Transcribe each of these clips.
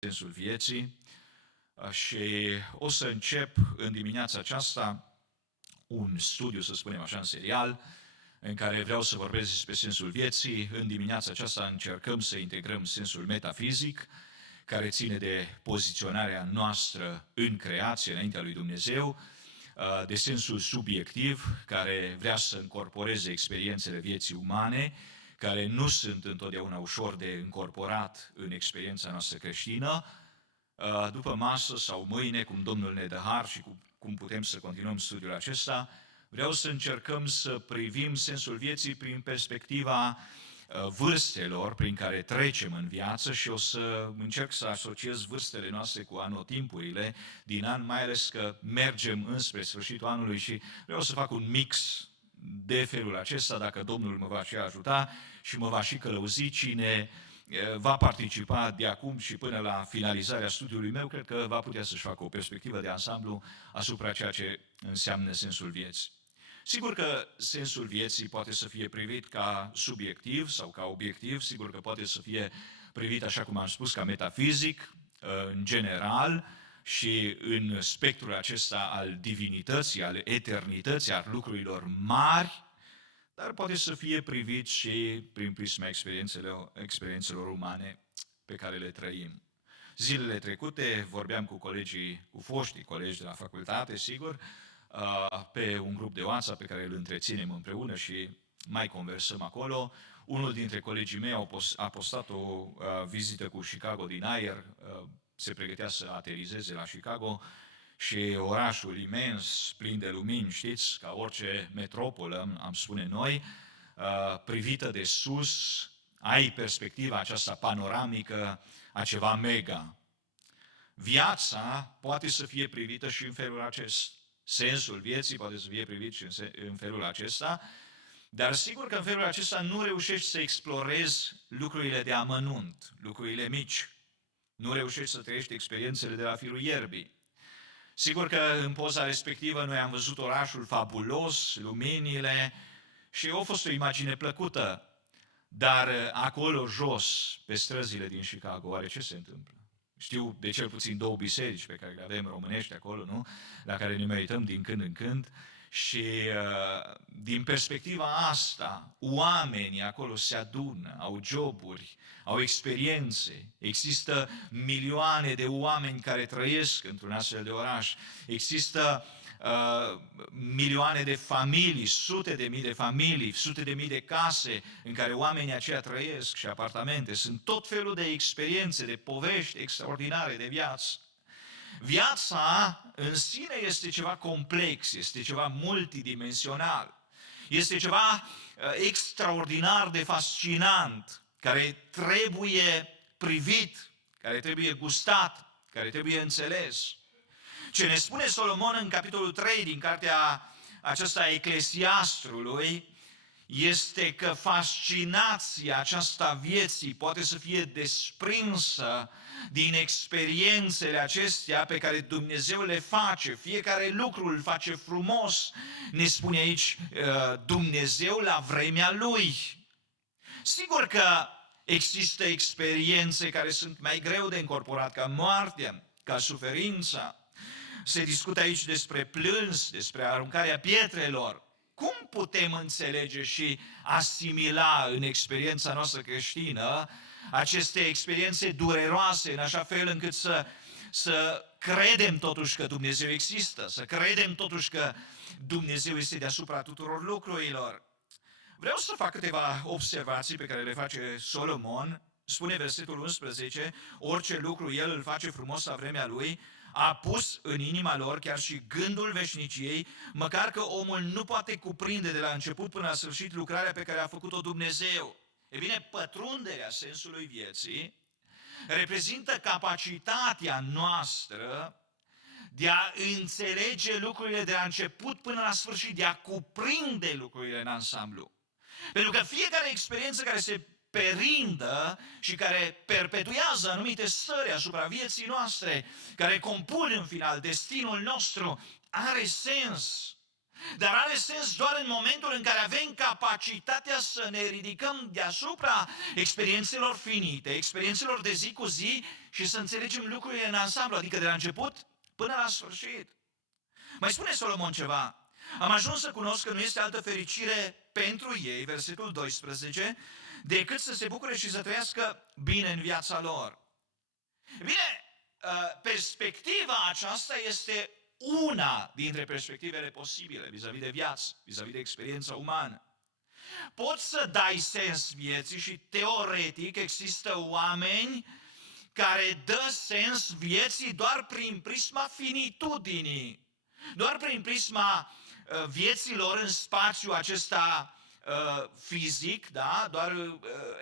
sensul vieții și o să încep în dimineața aceasta un studiu, să spunem așa, în serial, în care vreau să vorbesc despre sensul vieții. În dimineața aceasta încercăm să integrăm sensul metafizic, care ține de poziționarea noastră în creație, înaintea lui Dumnezeu, de sensul subiectiv, care vrea să încorporeze experiențele vieții umane, care nu sunt întotdeauna ușor de încorporat în experiența noastră creștină. După masă sau mâine, cum Domnul ne dă har și cum putem să continuăm studiul acesta, vreau să încercăm să privim sensul vieții prin perspectiva vârstelor prin care trecem în viață și o să încerc să asociez vârstele noastre cu anotimpurile din an, mai ales că mergem înspre sfârșitul anului și vreau să fac un mix de felul acesta, dacă Domnul mă va și ajuta și mă va și călăuzi. Cine va participa de acum și până la finalizarea studiului meu, cred că va putea să-și facă o perspectivă de ansamblu asupra ceea ce înseamnă sensul vieții. Sigur că sensul vieții poate să fie privit ca subiectiv sau ca obiectiv, sigur că poate să fie privit, așa cum am spus, ca metafizic, în general, și în spectrul acesta al divinității, al eternității, al lucrurilor mari, dar poate să fie privit și prin prisma experiențelor umane pe care le trăim. Zilele trecute vorbeam cu foștii colegi de la facultate, sigur, pe un grup de WhatsApp pe care îl întreținem împreună și mai conversăm acolo. Unul dintre colegii mei a postat o vizită cu Chicago din aer, se pregătea să aterizeze la Chicago și orașul imens, plin de lumini, știți, ca orice metropolă, am spune noi, privită de sus, ai perspectiva aceasta panoramică a ceva mega. Viața poate să fie privită și în felul acesta. Sensul vieții poate să fie privit și în felul acesta, dar sigur că în felul acesta nu reușești să explorezi lucrurile de amănunt, lucrurile mici. Nu reușești să trăiești experiențele de la firul ierbii. Sigur că în poza respectivă noi am văzut orașul fabulos, luminile și a fost o imagine plăcută, dar acolo jos, pe străzile din Chicago, oare ce se întâmplă? Știu de cel puțin 2 biserici pe care le avem românești acolo, nu? La care ne merităm din când în când. Și din perspectiva asta, oamenii acolo se adună, au joburi, au experiențe. Există milioane de oameni care trăiesc într-un astfel de oraș. Există milioane de familii, sute de mii de familii, sute de mii de case în care oamenii aceia trăiesc și apartamente. Sunt tot felul de experiențe, de povești extraordinare de viață. Viața în sine este ceva complex, este ceva multidimensional, este ceva extraordinar de fascinant, care trebuie privit, care trebuie gustat, care trebuie înțeles. Ce ne spune Solomon în capitolul 3 din cartea aceasta a Eclesiastrului este că fascinația aceasta vieții poate să fie desprinsă din experiențele acestea pe care Dumnezeu le face. Fiecare lucru îl face frumos, ne spune aici Dumnezeu la vremea Lui. Sigur că există experiențe care sunt mai greu de încorporat, ca moartea, ca suferința. Se discută aici despre plâns, despre aruncarea pietrelor. Cum putem înțelege și asimila în experiența noastră creștină aceste experiențe dureroase, în așa fel încât să credem totuși că Dumnezeu există, să credem totuși că Dumnezeu este deasupra tuturor lucrurilor? Vreau să fac câteva observații pe care le face Solomon. Spune versetul 11, orice lucru El îl face frumos la vremea Lui, a pus în inima lor chiar și gândul veșniciei, măcar că omul nu poate cuprinde de la început până la sfârșit lucrarea pe care a făcut-o Dumnezeu. E bine, pătrunderea sensului vieții reprezintă capacitatea noastră de a înțelege lucrurile de la început până la sfârșit, de a cuprinde lucrurile în ansamblu. Pentru că fiecare experiență care se perindă și care perpetuează anumite stări asupra vieții noastre, care compun în final destinul nostru, are sens. Dar are sens doar în momentul în care avem capacitatea să ne ridicăm deasupra experiențelor finite, experiențelor de zi cu zi și să înțelegem lucrurile în ansamblu, adică de la început până la sfârșit. Mai spune Solomon ceva. Am ajuns să cunosc că nu este altă fericire pentru ei, versetul 12, decât să se bucure și să trăiască bine în viața lor. Bine, perspectiva aceasta este una dintre perspectivele posibile vis-a-vis de viață, vis-a-vis de experiența umană. Poți să dai sens vieții și teoretic există oameni care dă sens vieții doar prin prisma finitudinii, doar prin prisma vieților în spațiul acesta fizic, da? Doar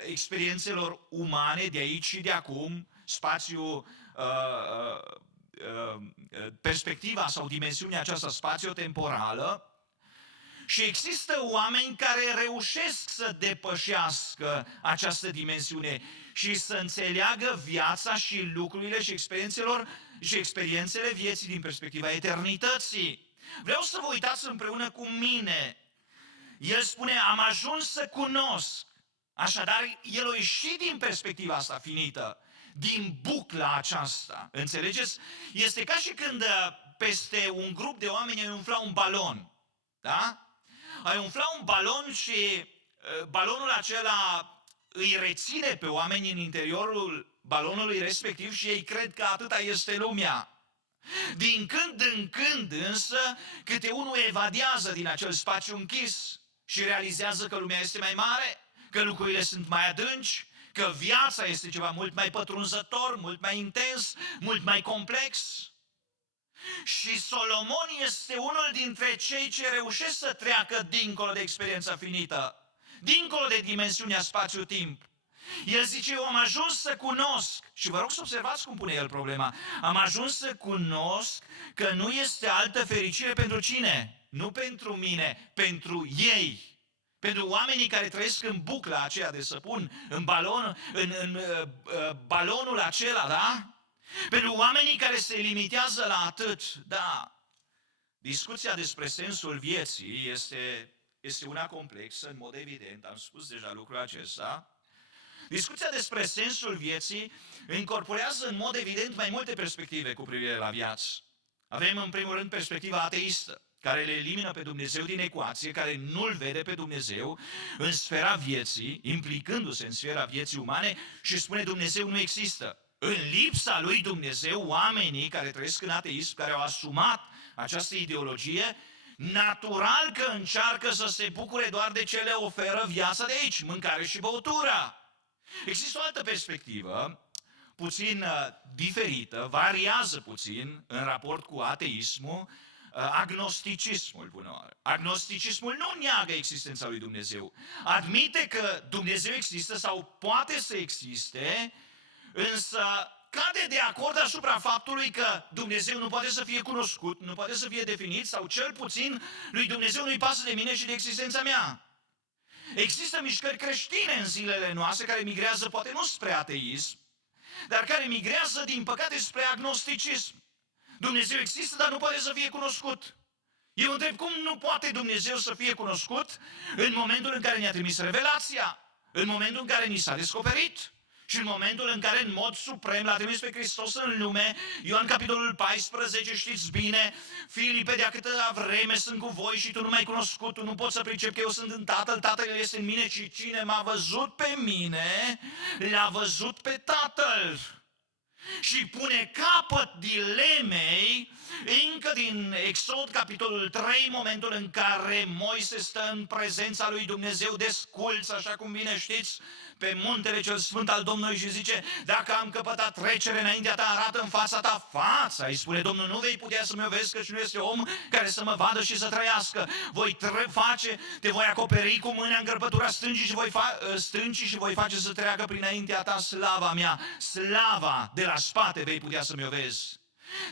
experiențelor umane de aici și de acum, spațiul, perspectiva sau dimensiunea aceasta spațio-temporală. Și există oameni care reușesc să depășească această dimensiune și să înțeleagă viața și lucrurile și experiențele vieții din perspectiva eternității. Vreau să vă uitați împreună cu mine. El spune, am ajuns să cunosc. Așadar, el a ieșit din perspectiva asta finită, din bucla aceasta. Înțelegeți? Este ca și când peste un grup de oameni ai umfla un balon. Da? Ai umfla un balon și balonul acela îi reține pe oameni în interiorul balonului respectiv și ei cred că atâta este lumea. Din când în când însă, câte unul evadează din acel spațiu închis și realizează că lumea este mai mare, că lucrurile sunt mai adânci, că viața este ceva mult mai pătrunzător, mult mai intens, mult mai complex. Și Solomon este unul dintre cei ce reușesc să treacă dincolo de experiența finită, dincolo de dimensiunea spațiu-timp. El zice, eu am ajuns să cunosc, și vă rog să observați cum pune el problema, am ajuns să cunosc că nu este altă fericire pentru cine? Nu pentru mine, pentru ei. Pentru oamenii care trăiesc în bucla aceea de săpun, în balonul acela, da? Pentru oamenii care se limitează la atât, da. Discuția despre sensul vieții este una complexă, în mod evident, am spus deja lucrul acesta. Discuția despre sensul vieții incorporează în mod evident mai multe perspective cu privire la viață. Avem în primul rând perspectiva ateistă, care le elimină pe Dumnezeu din ecuație, care nu-L vede pe Dumnezeu în sfera vieții, implicându-se în sfera vieții umane și spune Dumnezeu nu există. În lipsa lui Dumnezeu, oamenii care trăiesc în ateism, care au asumat această ideologie, natural că încearcă să se bucure doar de ce le oferă viața de aici, mâncare și băutura. Există o altă perspectivă, puțin diferită, variază puțin în raport cu ateismul, agnosticismul, bună oară. Agnosticismul nu neagă existența lui Dumnezeu. Admite că Dumnezeu există sau poate să existe, însă cade de acord asupra faptului că Dumnezeu nu poate să fie cunoscut, nu poate să fie definit sau cel puțin lui Dumnezeu nu-i pasă de mine și de existența mea. Există mișcări creștine în zilele noastre care migrează poate nu spre ateism, dar care migrează din păcate spre agnosticism. Dumnezeu există, dar nu poate să fie cunoscut. Eu întreb cum nu poate Dumnezeu să fie cunoscut în momentul în care ne-a trimis revelația, în momentul în care ni s-a descoperit și în momentul în care în mod suprem l-a trimis pe Hristos în lume. Ioan capitolul 14, știți bine, Filipe, de câtă vreme sunt cu voi și tu nu m-ai cunoscut, tu nu poți să pricepi că eu sunt în Tatăl, Tatăl este în mine și cine m-a văzut pe mine, l-a văzut pe Tatăl. Și pune capăt dilemei încă din Exod, capitolul 3, momentul în care Moise stă în prezența lui Dumnezeu desculț, așa cum bine știți, pe muntele cel sfânt al Domnului și zice, dacă am căpătat trecere înaintea ta, arată în fața ta fața. Îi spune Domnul, nu vei putea să mă vezi, căci nu este om care să mă vadă și să trăiască. Te voi acoperi cu mâna în încărpătura stâncii și voi face să treacă prin înaintea ta slava mea. Slava de la spate vei putea să mi-o vezi.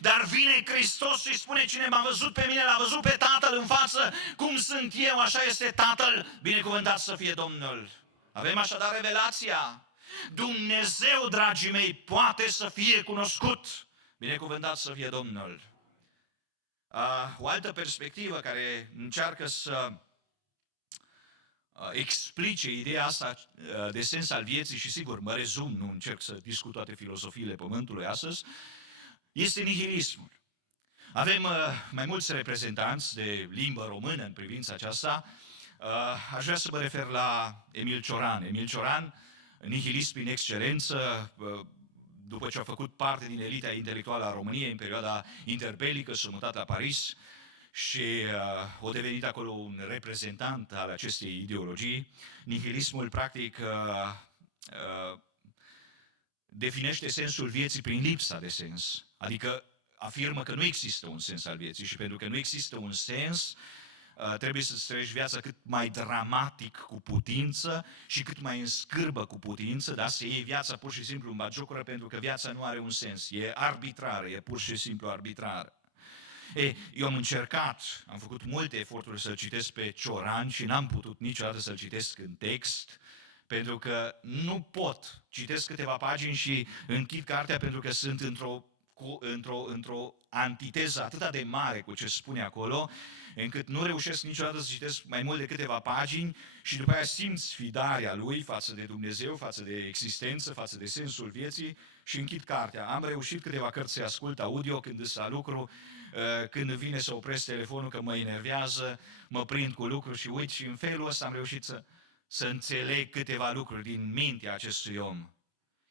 Dar vine Hristos și spune, cine m-a văzut pe mine, l-a văzut pe Tatăl în față. Cum sunt eu, așa este Tatăl. Binecuvântat să fie Domnul. Avem așadar revelația. Dumnezeu, dragii mei, poate să fie cunoscut. Binecuvântat să fie Domnul. O altă perspectivă care încearcă să explice ideea asta de sens al vieții și sigur mă rezum, nu încerc să discut toate filosofiile pământului astăzi, este nihilismul. Avem mai mulți reprezentanți de limbă română în privința aceasta. Aș vrea să mă refer la Emil Cioran. Emil Cioran, nihilist prin excelență, după ce a făcut parte din elita intelectuală a României în perioada interbelică, s-a mutat la Paris și a devenit acolo un reprezentant al acestei ideologii. Nihilismul, practic, definește sensul vieții prin lipsa de sens, adică afirmă că nu există un sens al vieții și pentru că nu există un sens, trebuie să-ți trăiești viața cât mai dramatic cu putință și cât mai în scârbă cu putință, da? Să iei viața pur și simplu în batjocură pentru că viața nu are un sens, e arbitrară, e pur și simplu arbitrară. Eu am încercat, am făcut multe eforturi să-l citesc pe Cioran și n-am putut niciodată să-l citesc în text, pentru că nu pot. Citesc câteva pagini și închid cartea pentru că sunt într-o antiteză atât de mare cu ce spune acolo, încât nu reușesc niciodată să citesc mai mult de câteva pagini și după aia simt sfidarea lui față de Dumnezeu, față de existență, față de sensul vieții și închid cartea. Am reușit câteva cărți să ascult audio când îs la lucru, când vine să opresc telefonul că mă enervează, mă prind cu lucruri și uit și în felul ăsta am reușit să înțeleg câteva lucruri din mintea acestui om.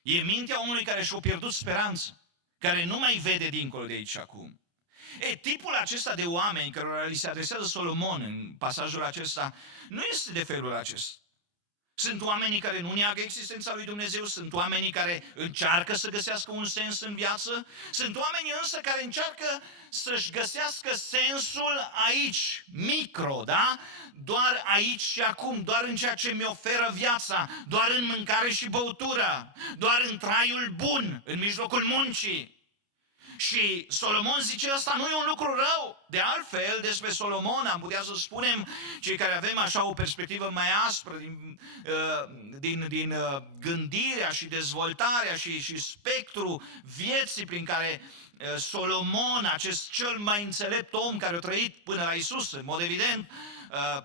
E mintea omului care și-a pierdut speranță, care nu mai vede dincolo de aici și acum. Tipul acesta de oameni cărora li se adresează Solomon în pasajul acesta nu este de felul acesta. Sunt oamenii care nu neagă existența lui Dumnezeu, sunt oamenii care încearcă să găsească un sens în viață, sunt oamenii însă care încearcă să-și găsească sensul aici, micro, da? Doar aici și acum, doar în ceea ce mi oferă viața, doar în mâncare și băutură, doar în traiul bun, în mijlocul muncii. Și Solomon zice, ăsta nu e un lucru rău. De altfel, despre Solomon am putea să spunem, cei care avem așa o perspectivă mai aspră din gândirea și dezvoltarea și spectrul vieții prin care Solomon, acest cel mai înțelept om care a trăit până la Isus, în mod evident,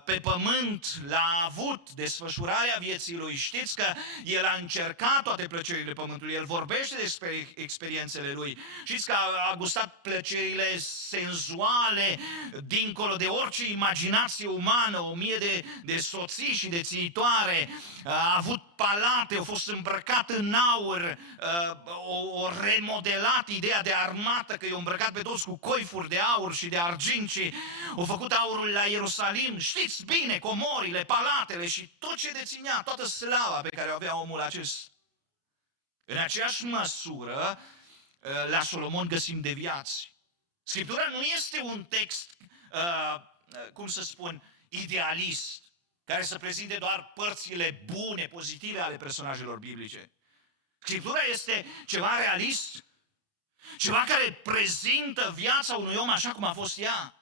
pe pământ l-a avut desfășurarea vieții lui. Știți că el a încercat toate plăcerile pământului, el vorbește despre experiențele lui. Știți că a gustat plăcerile senzuale, dincolo de orice imaginație umană, 1000 de soții și de țiitoare, a avut palate, a fost îmbrăcat în aur, o remodelat ideea de armată, că i-a îmbrăcat pe toți cu coifuri de aur și de argint și a făcut aurul la Ierusalim. Știți bine, comorile, palatele și tot ce deținea, toată slava pe care o avea omul acesta. În aceeași măsură, la Solomon găsim deviații. Scriptura nu este un text, cum să spun, idealist, care să prezinte doar părțile bune, pozitive ale personajelor biblice. Scriptura este ceva realist, ceva care prezintă viața unui om așa cum a fost ea.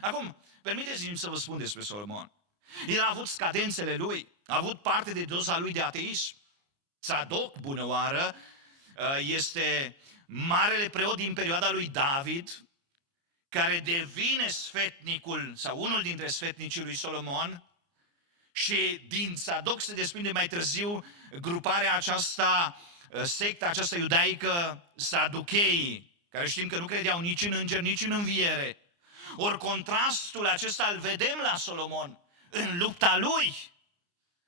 Acum, permiteți-mi să vă spun despre Solomon. El a avut scadențele lui, a avut parte de doza lui de ateism. Tzadok, bună oară, este marele preot din perioada lui David, care devine sfetnicul sau unul dintre sfetnicii lui Solomon și din Tzadok se desprinde mai târziu gruparea aceasta, secta aceasta iudaică, Saducheii, care știm că nu credeau nici în înger, nici în înviere. Ori contrastul acesta îl vedem la Solomon în lupta lui.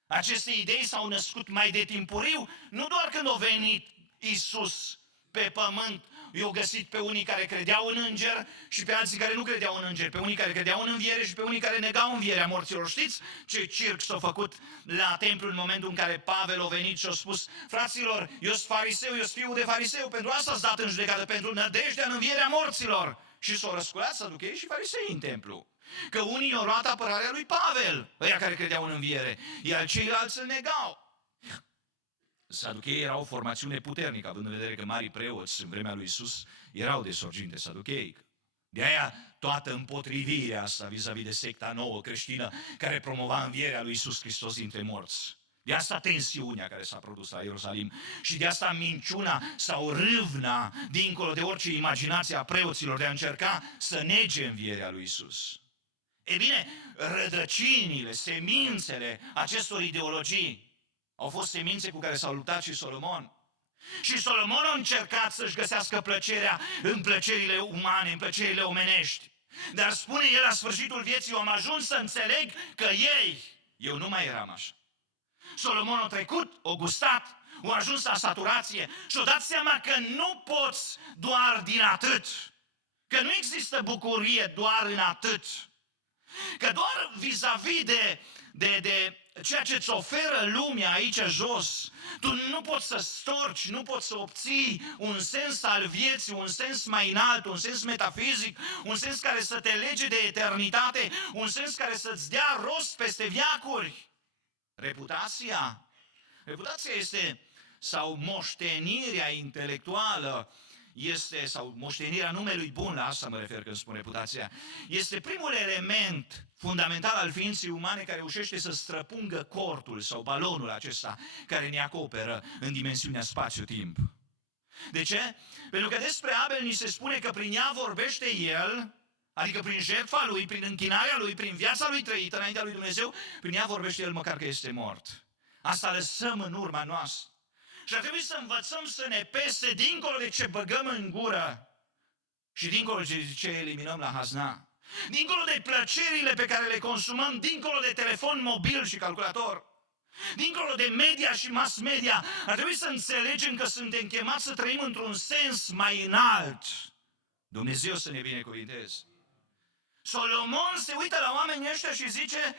Aceste idei s-au născut mai de timpuriu, nu doar când a venit Iisus pe pământ, i-au găsit pe unii care credeau în înger și pe alții care nu credeau în înger, pe unii care credeau în înviere și pe unii care negau învierea morților. Știți ce circ s-a făcut la templu în momentul în care Pavel a venit și a spus: fraților, eu sunt fariseu, eu sunt fiul de fariseu, pentru asta s-a dat în judecată, pentru nădejdea în învierea morților. Și s-au răsculat Saducheii și farisei în templu. Că unii au luat apărarea lui Pavel, ăia care credeau în înviere, iar ceilalți îl negau. Saducheii erau o formațiune puternică, având în vedere că marii preoți în vremea lui Iisus erau de sorginte saducheică. De aia toată împotrivirea asta vis-a-vis de secta nouă creștină care promova învierea lui Iisus Hristos dintre morți. De asta tensiunea care s-a produs la Ierusalim și de asta minciuna sau râvna dincolo de orice imaginație a preoților de a încerca să nege învierea lui Iisus. E bine, rădăcinile, semințele acestor ideologii au fost semințe cu care s-a luptat și Solomon. Și Solomon a încercat să-și găsească plăcerea în plăcerile umane, în plăcerile omenești. Dar spune el la sfârșitul vieții, eu am ajuns să înțeleg că eu nu mai eram așa. Solomon a trecut, a gustat, a ajuns la saturație și a dat seama că nu poți doar din atât. Că nu există bucurie doar în atât. Că doar vis-a-vis de ceea ce îți oferă lumea aici jos, tu nu poți să storci, nu poți să obții un sens al vieții, un sens mai înalt, un sens metafizic, un sens care să te lege de eternitate, un sens care să-ți dea rost peste veacuri. Reputația este, sau moștenirea intelectuală, sau moștenirea numelui bun, la asta mă refer când spun reputația, este primul element fundamental al ființei umane care reușește să străpungă cortul sau balonul acesta care ne acoperă în dimensiunea spațiu-timp. De ce? Pentru că despre Abel ni se spune că prin ea vorbește el, adică prin jertfa lui, prin închinarea lui, prin viața lui trăită înaintea lui Dumnezeu, prin ea vorbește el măcar că este mort. Asta lăsăm în urma noastră. Și ar trebui să învățăm să ne pese dincolo de ce băgăm în gură și dincolo de ce eliminăm la hazna. Dincolo de plăcerile pe care le consumăm, dincolo de telefon mobil și calculator, dincolo de media și mass media, ar trebui să înțelegem că suntem chemați să trăim într-un sens mai înalt. Dumnezeu să ne binecuvinteze. Solomon se uită la oamenii ăștia și zice,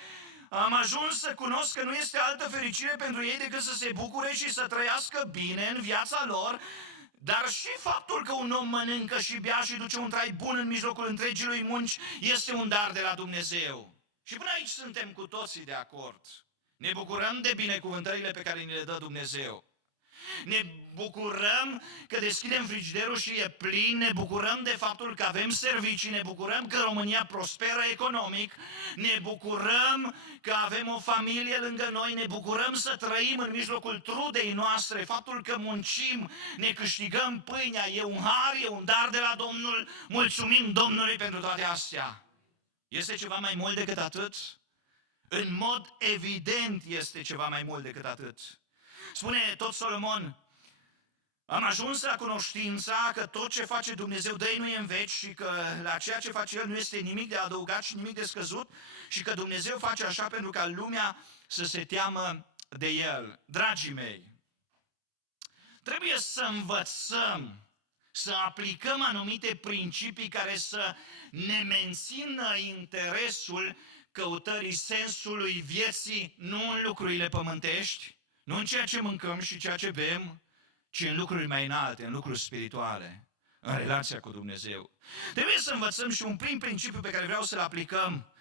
am ajuns să cunosc că nu este altă fericire pentru ei decât să se bucure și să trăiască bine în viața lor, dar și faptul că un om mănâncă și bea și duce un trai bun în mijlocul întregii lui munci este un dar de la Dumnezeu. Și până aici suntem cu toții de acord. Ne bucurăm de binecuvântările pe care ni le dă Dumnezeu. Ne bucurăm că deschidem frigiderul și e plin, ne bucurăm de faptul că avem servicii, ne bucurăm că România prosperă economic, ne bucurăm că avem o familie lângă noi, ne bucurăm să trăim în mijlocul trudei noastre, faptul că muncim, ne câștigăm pâinea, e un har, e un dar de la Domnul, mulțumim Domnului pentru toate astea. Este ceva mai mult decât atât? În mod evident este ceva mai mult decât atât. Spune tot Solomon, am ajuns la cunoștința că tot ce face Dumnezeu dă-i nu e în veci și că la ceea ce face El nu este nimic de adăugat și nimic de scăzut și că Dumnezeu face așa pentru ca lumea să se teamă de El. Dragii mei, trebuie să învățăm, să aplicăm anumite principii care să ne mențină interesul căutării sensului vieții, nu în lucrurile pământești, nu în ceea ce mâncăm și ceea ce bem, ci în lucruri mai înalte, în lucruri spirituale, în relația cu Dumnezeu. Trebuie să învățăm și un prim principiu pe care vreau să-l aplicăm,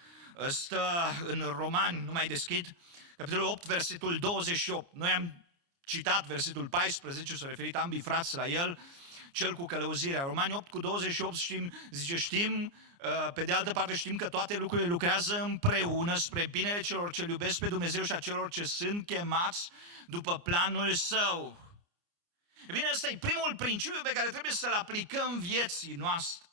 stă în Romani, nu mai deschid, capitolul 8, versetul 28. Noi am citat versetul 14, s-au referit ambii frați la el, cel cu călăuzirea. Romani 8 cu 28 știm, pe de altă parte știm că toate lucrurile lucrează împreună spre binele celor ce iubesc pe Dumnezeu și a celor ce sunt chemați după planul Său. E bine, ăsta e primul principiu pe care trebuie să-l aplicăm vieții noastre.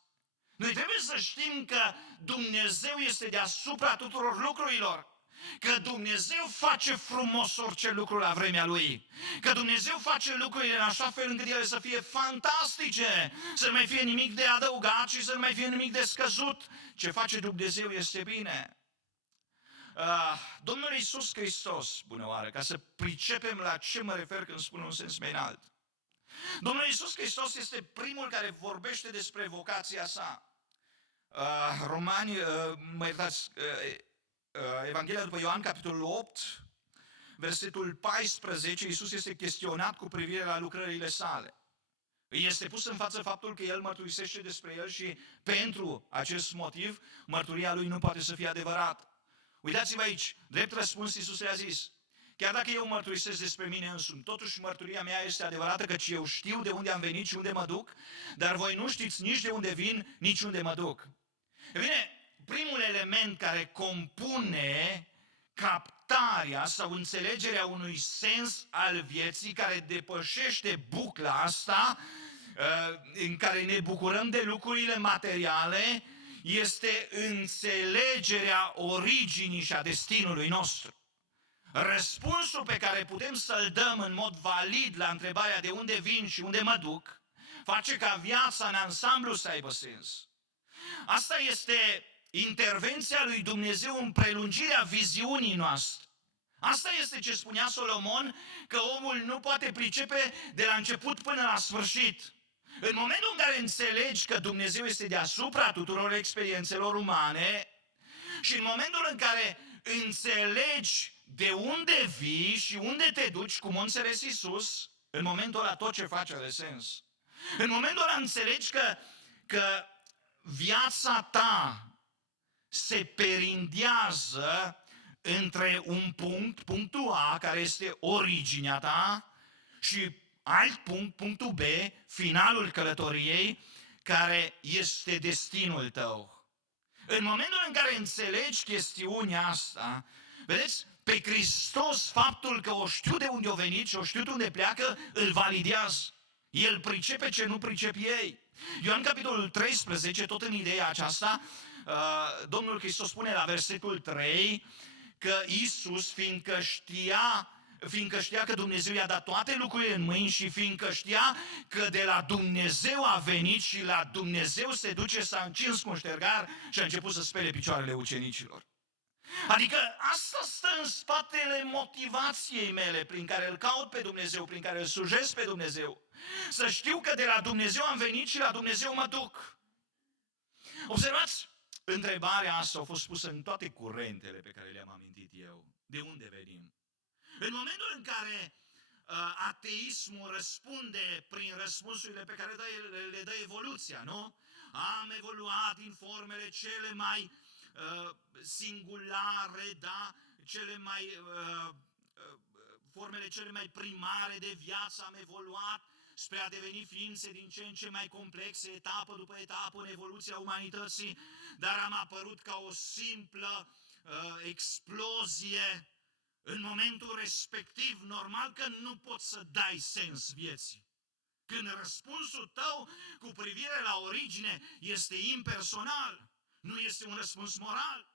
Noi trebuie să știm că Dumnezeu este deasupra tuturor lucrurilor. Că Dumnezeu face frumos orice lucru la vremea Lui. Că Dumnezeu face lucrurile în așa fel încât ele să fie fantastice. Să nu mai fie nimic de adăugat și să nu mai fie nimic de scăzut. Ce face Dumnezeu este bine. Domnul Iisus Hristos, bună oară, ca să pricepem la ce mă refer când spun un sens mai înalt. Domnul Iisus Hristos este primul care vorbește despre vocația sa. Evanghelia după Ioan, capitolul 8, versetul 14, Iisus este chestionat cu privire la lucrările sale. Îi este pus în față faptul că El mărturisește despre El și pentru acest motiv mărturia Lui nu poate să fie adevărată. Uitați-vă aici, drept răspuns Iisus le-a zis, chiar dacă eu mărturisesc despre mine însumi, totuși mărturia mea este adevărată, căci eu știu de unde am venit și unde mă duc, dar voi nu știți nici de unde vin, nici unde mă duc. E bine, primul element care compune captarea sau înțelegerea unui sens al vieții care depășește bucla asta în care ne bucurăm de lucrurile materiale este înțelegerea originii și a destinului nostru. Răspunsul pe care putem să-l dăm în mod valid la întrebarea de unde vin și unde mă duc, face ca viața în ansamblu să aibă sens. Asta este intervenția lui Dumnezeu în prelungirea viziunii noastre. Asta este ce spunea Solomon, că omul nu poate pricepe de la început până la sfârșit. În momentul în care înțelegi că Dumnezeu este deasupra tuturor experiențelor umane și în momentul în care înțelegi de unde vii și unde te duci, cum a înțeles Iisus, în momentul ăla tot ce faci are sens. În momentul ăla înțelegi că viața ta se perindează între un punct, punctul A, care este originea ta, și alt punct, punctul B, finalul călătoriei, care este destinul tău. În momentul în care înțelegi chestiunea asta, vedeți, pe Hristos faptul că o știu de unde a venit și o știu de unde pleacă, îl validează. El pricepe ce nu pricep ei. Ioan capitolul 13, tot în ideea aceasta, Domnul Hristos spune la versetul 3 că Iisus, fiindcă știa că Dumnezeu i-a dat toate lucrurile în mâini și fiindcă știa că de la Dumnezeu a venit și la Dumnezeu se duce, s-a încins cu un ștergar și a început să spele picioarele ucenicilor. Adică asta stă în spatele motivației mele prin care îl caut pe Dumnezeu, prin care îl slujesc pe Dumnezeu. Să știu că de la Dumnezeu am venit și la Dumnezeu mă duc. Observați, întrebarea asta a fost pusă în toate curentele pe care le-am amintit eu. De unde venim? În momentul în care ateismul răspunde prin răspunsurile pe care le dă evoluția, nu? Am evoluat din formele cele mai singulare, da? Formele cele mai primare de viață, am evoluat spre a deveni ființe din ce în ce mai complexe, etapă după etapă în evoluția umanității, dar am apărut ca o simplă explozie. În momentul respectiv, normal că nu poți să dai sens vieții. Când răspunsul tău cu privire la origine este impersonal, nu este un răspuns moral,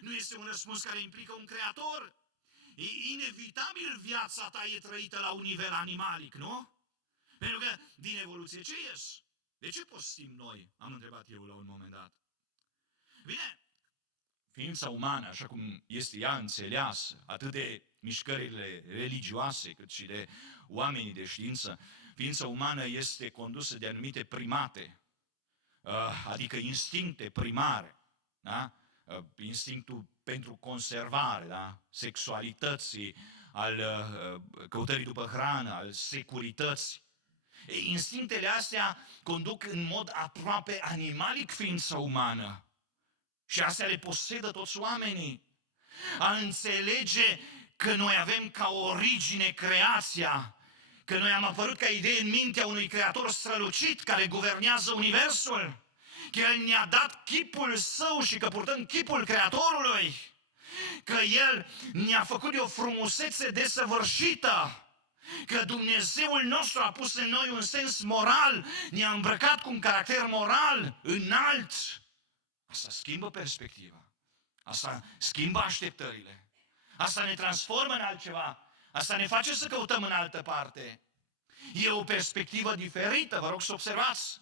nu este un răspuns care implică un creator, e inevitabil viața ta e trăită la un nivel animalic, nu? Pentru că din evoluție ce ies? De ce postim noi? Am întrebat eu la un moment dat. Bine, ființa umană, așa cum este ea înțeleasă, atât de mișcările religioase, cât și de oamenii de știință, ființa umană este condusă de anumite primate, adică instincte primare, da? Instinctul pentru conservare, da? Sexualității, al căutării după hrană, al securității. Instinctele astea conduc în mod aproape animalic ființa umană. Și astea le posedă toți oamenii. A înțelege că noi avem ca origine creația, că noi am apărut ca idee în mintea unui creator strălucit care guvernează universul, că El ne-a dat chipul Său și că purtăm chipul Creatorului, că El ne-a făcut de o frumusețe desăvârșită, că Dumnezeul nostru a pus în noi un sens moral, ne-a îmbrăcat cu un caracter moral înalt. Asta schimbă perspectiva. Asta schimbă așteptările. Asta ne transformă în altceva. Asta ne face să căutăm în altă parte. E o perspectivă diferită, vă rog să observați.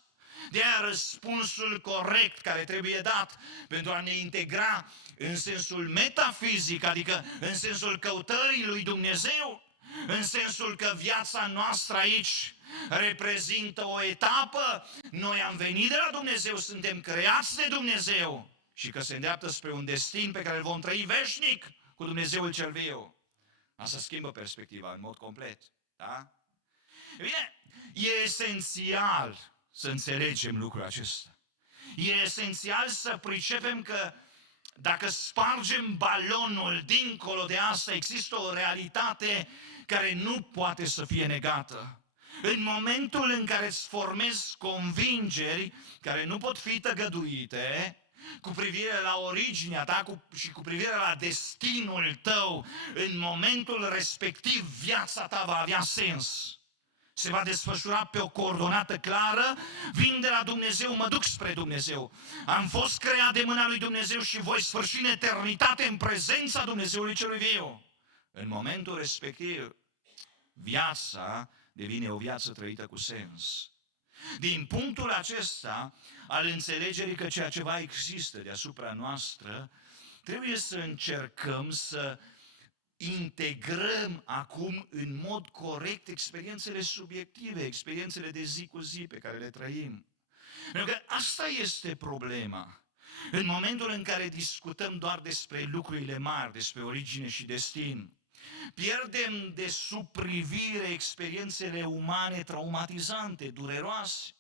De aia răspunsul corect care trebuie dat pentru a ne integra în sensul metafizic, adică în sensul căutării lui Dumnezeu, în sensul că viața noastră aici reprezintă o etapă, noi am venit de la Dumnezeu, suntem creați de Dumnezeu și că se îndreaptă spre un destin pe care îl vom trăi veșnic cu Dumnezeul cel viu. Asta schimbă perspectiva în mod complet. Da? E bine, e esențial să înțelegem lucrul acesta. E esențial să pricepem că dacă spargem balonul dincolo de asta, există o realitate care nu poate să fie negată. În momentul în care îți formezi convingeri care nu pot fi tăgăduite cu privire la originea ta și cu privire la destinul tău, în momentul respectiv viața ta va avea sens. se va desfășura pe o coordonată clară, vin de la Dumnezeu, mă duc spre Dumnezeu. Am fost creat de mâna lui Dumnezeu și voi sfârși în eternitate în prezența Dumnezeului celui viu. În momentul respectiv, viața devine o viață trăită cu sens. Din punctul acesta al înțelegerii că ceea ce va există deasupra noastră, trebuie să încercăm să integrăm acum în mod corect experiențele subiective, experiențele de zi cu zi pe care le trăim. Pentru că asta este problema. În momentul în care discutăm doar despre lucrurile mari, despre origine și destin, pierdem de sub privire experiențele umane traumatizante, dureroase,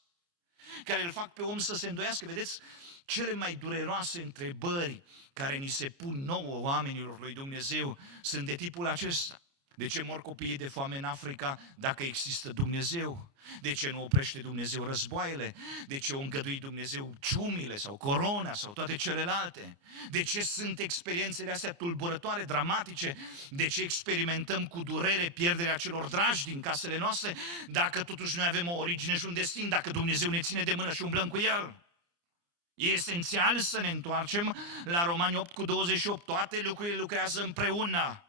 care îl fac pe om să se îndoiască. Vedeți, cele mai dureroase întrebări care ni se pun nouă oamenilor lui Dumnezeu sunt de tipul acesta. De ce mor copiii de foame în Africa dacă există Dumnezeu? De ce nu oprește Dumnezeu războaiele? De ce o îngădui Dumnezeu ciumile sau corona sau toate celelalte? De ce sunt experiențele astea tulburătoare, dramatice? De ce experimentăm cu durere pierderea celor dragi din casele noastre dacă totuși noi avem o origine și un destin, dacă Dumnezeu ne ține de mână și umblăm cu El? E esențial să ne întoarcem la Romani 8:28. Toate lucrurile lucrează împreună.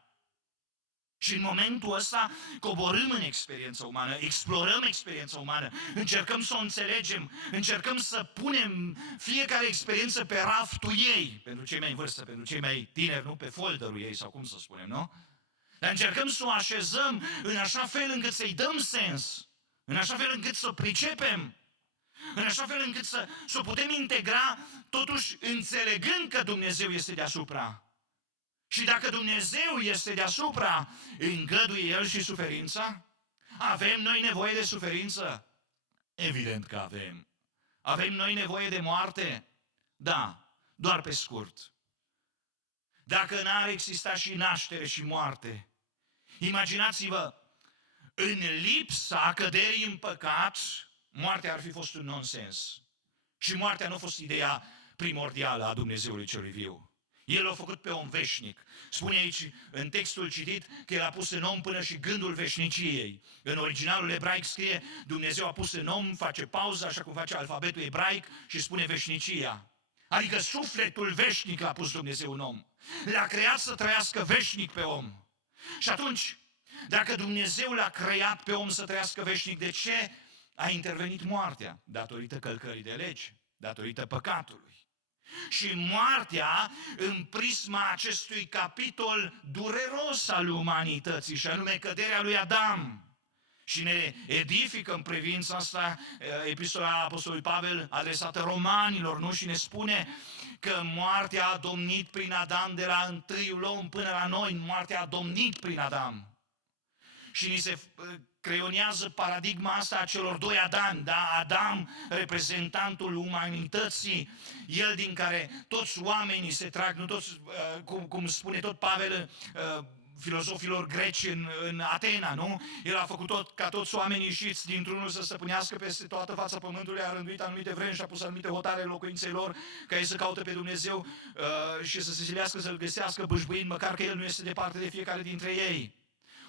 Și în momentul ăsta coborâm în experiența umană, explorăm experiența umană, încercăm să o înțelegem, încercăm să punem fiecare experiență pe raftul ei, pentru cei mai în vârstă, pentru cei mai tineri, nu pe folderul ei, sau cum să spunem, nu? Dar încercăm să o așezăm în așa fel încât să-i dăm sens, în așa fel încât să o pricepem, în așa fel încât să o putem integra, totuși înțelegând că Dumnezeu este deasupra. Și dacă Dumnezeu este deasupra, îngăduie El și suferința? Avem noi nevoie de suferință? Evident că avem. Avem noi nevoie de moarte? Da, doar pe scurt. Dacă n-ar exista și naștere și moarte, imaginați-vă, în lipsa căderii în păcat, moartea ar fi fost un nonsens. Și moartea nu a fost ideea primordială a Dumnezeului celui viu. El l-a făcut pe om veșnic. Spune aici, în textul citit, că El a pus în om până și gândul veșniciei. În originalul ebraic scrie, Dumnezeu a pus în om, face pauză, așa cum face alfabetul ebraic, și spune veșnicia. Adică sufletul veșnic l-a pus Dumnezeu în om. L-a creat să trăiască veșnic pe om. Și atunci, dacă Dumnezeu l-a creat pe om să trăiască veșnic, de ce a intervenit moartea? Datorită călcării de lege, datorită păcatului. Și moartea, în prisma acestui capitol dureros al umanității, și anume căderea lui Adam, și ne edifică în privința asta epistola Apostolului Pavel adresată romanilor, nu? Și ne spune că moartea a domnit prin Adam de la întâiul om până la noi, moartea a domnit prin Adam. Și ni se creionează paradigma asta a celor doi Adami, da? Adam, reprezentantul umanității, el din care toți oamenii se trag, nu toți, cum spune tot Pavel, filozofilor greci în Atena, nu? El a făcut tot ca toți oamenii ieșiți dintr-unul să stăpânească peste toată fața pământului, a rânduit anumite vremi și a pus anumite hotare în locuinței lor, ca ei să caute pe Dumnezeu și să se silească să-L găsească, bâșbâind, măcar că El nu este departe de fiecare dintre ei.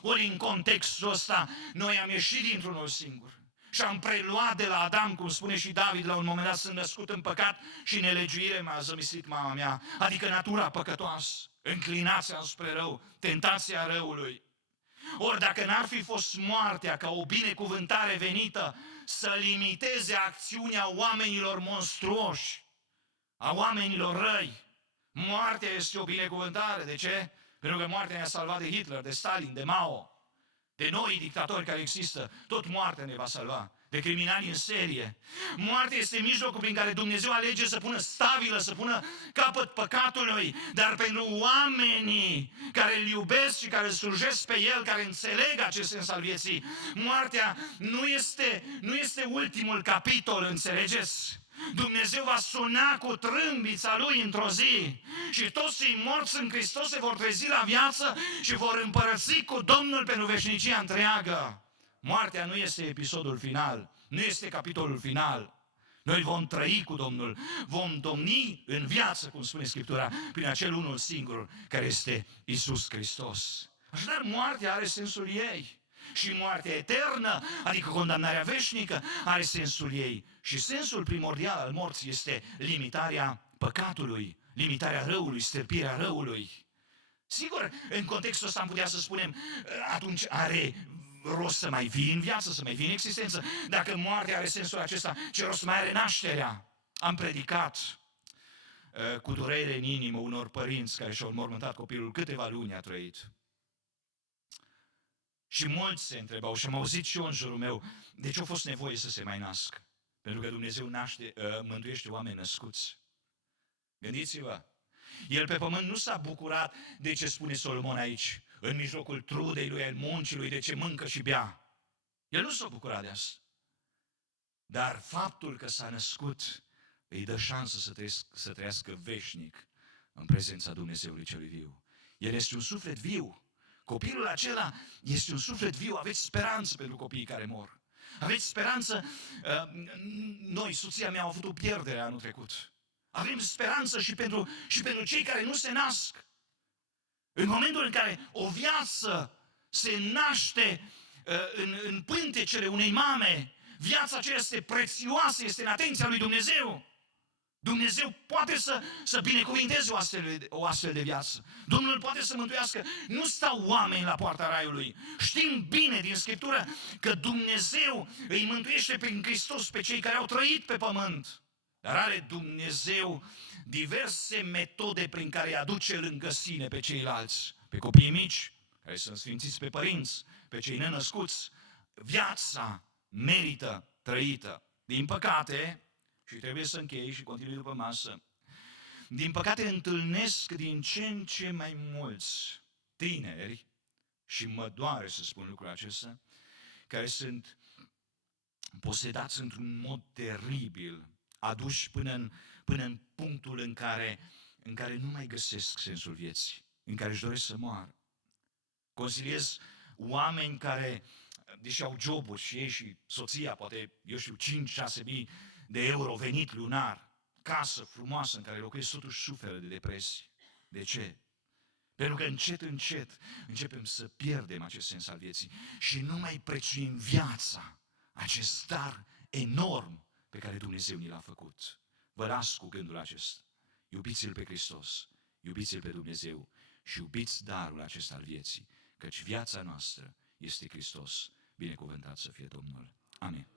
Ori în contextul ăsta, noi am ieșit dintr-unul singur și am preluat de la Adam, cum spune și David, la un moment dat sunt născut în păcat și nelegiuire m-a zămislit mama mea, adică natura păcătoasă, înclinația spre rău, tentația răului. Ori dacă n-ar fi fost moartea ca o binecuvântare venită să limiteze acțiunea oamenilor monstruoși, a oamenilor răi, moartea este o binecuvântare. De ce? Pentru că moartea ne-a salvat de Hitler, de Stalin, de Mao, de noi dictatori care există. Tot moartea ne va salva, de criminali în serie. Moartea este mijlocul prin care Dumnezeu alege să pună stabilă, să pună capăt păcatului, dar pentru oamenii care îl iubesc și care îl slujesc pe El, care înțeleg acest sens al vieții, moartea nu este ultimul capitol, înțelegeți? Dumnezeu va suna cu trâmbița Lui într-o zi și toți cei morți în Hristos se vor trezi la viață și vor împărăți cu Domnul pentru veșnicia întreagă. Moartea nu este episodul final, nu este capitolul final. Noi vom trăi cu Domnul, vom domni în viață, cum spune Scriptura, prin acel unul singur care este Iisus Hristos. Așadar, moartea are sensul ei. Și moartea eternă, adică condamnarea veșnică, are sensul ei. Și sensul primordial al morții este limitarea păcatului, limitarea răului, stârpirea răului. Sigur, în contextul ăsta am putea să spunem, atunci are rost să mai vii în viață, să mai vii în existență. Dacă moartea are sensul acesta, ce rost mai are nașterea? Am predicat cu durere în inimă unor părinți care și-au înmormântat copilul, câteva luni a trăit. Și mulți se întrebau, și am auzit și eu în jurul meu, de ce a fost nevoie să se mai nască? Pentru că Dumnezeu mântuiește oameni născuți. Gândiți-vă, El pe pământ nu s-a bucurat de ce spune Solomon aici, în mijlocul trudei lui, al muncii lui, de ce mâncă și bea. El nu s-a bucurat de asta. Dar faptul că s-a născut îi dă șansă să trăiască veșnic în prezența Dumnezeului celui viu. El este un suflet viu. Copilul acela este un suflet viu. Aveți speranță pentru copiii care mor. Aveți speranță. Noi, soția mea, a avut o pierdere anul trecut. Avem speranță și pentru cei care nu se nasc. În momentul în care o viață se naște în pântecele unei mame, viața aceea este prețioasă, este în atenția lui Dumnezeu. Dumnezeu poate să binecuvinteze o astfel de viață. Domnul poate să mântuiască. Nu stau oameni la poarta raiului. Știm bine din Scriptură că Dumnezeu îi mântuiește prin Hristos pe cei care au trăit pe pământ. Dar are Dumnezeu diverse metode prin care îi aduce lângă sine pe ceilalți, pe copiii mici, care sunt sfințiți, pe părinți, pe cei nenăscuți. Viața merită trăită. Din păcate, și trebuie să închei și continui după masă, din păcate întâlnesc din ce în ce mai mulți tineri, și mă doare să spun lucrul acesta, care sunt posedați într-un mod teribil, aduși până în punctul în care nu mai găsesc sensul vieții, în care își doresc să moară. Consiliez oameni care, deși au joburi și ei și soția, poate, 5-6 mii de euro venit lunar, casă frumoasă în care locuiesc, totuși suferă de depresie. De ce? Pentru că încet începem să pierdem acest sens al vieții și nu mai prețuim viața, acest dar enorm pe care Dumnezeu ni l-a făcut. Vă las cu gândul acesta. Iubiți-L pe Hristos, iubiți-L pe Dumnezeu și iubiți darul acesta al vieții, căci viața noastră este Hristos. Binecuvântat să fie Domnul. Amin.